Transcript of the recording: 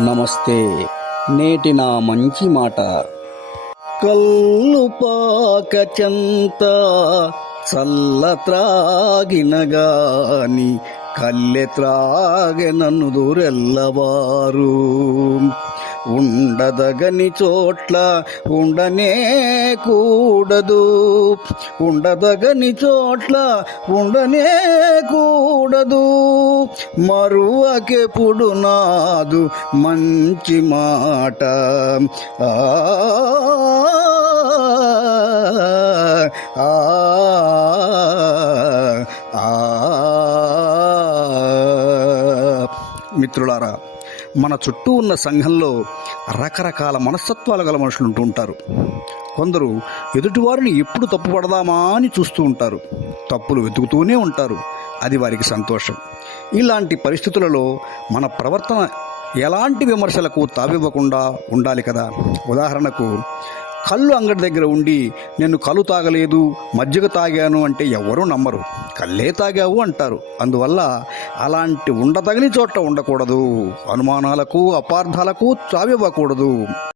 నమస్తే. నేటి నా మంచి మాట. కల్లు పాక చెంత చల్ల త్రాగినగాని కల్లె త్రాగెననుదురెల్లవారు. ఉండదగని చోట్ల ఉండనే కూడదు, ఉండదగని చోట్ల ఉండనే కూడదు. మరువకెప్పుడు నాదు మంచి మాట. మిత్రులారా, మన చుట్టూ ఉన్న సంఘంలో రకరకాల మనస్తత్వాలు గల మనుషులు ఉంటూ ఉంటారు. కొందరు ఎదుటివారిని ఎప్పుడు తప్పు పడదామా అని చూస్తూ ఉంటారు, తప్పులు వెతుకుతూనే ఉంటారు. అది వారికి సంతోషం. ఇలాంటి పరిస్థితులలో మన ప్రవర్తన ఎలాంటి విమర్శలకు తావివ్వకుండా ఉండాలి కదా. ఉదాహరణకు, కళ్ళు అంగడి దగ్గర ఉండి నేను కళ్ళు తాగలేదు, మజ్జిగ తాగాను అంటే ఎవరూ నమ్మరు, కళ్ళే తాగావు అంటారు. అందువల్ల అలాంటి ఉండదగని చోట ఉండకూడదు. అనుమానాలకు అపార్థాలకు తావివ్వకూడదు.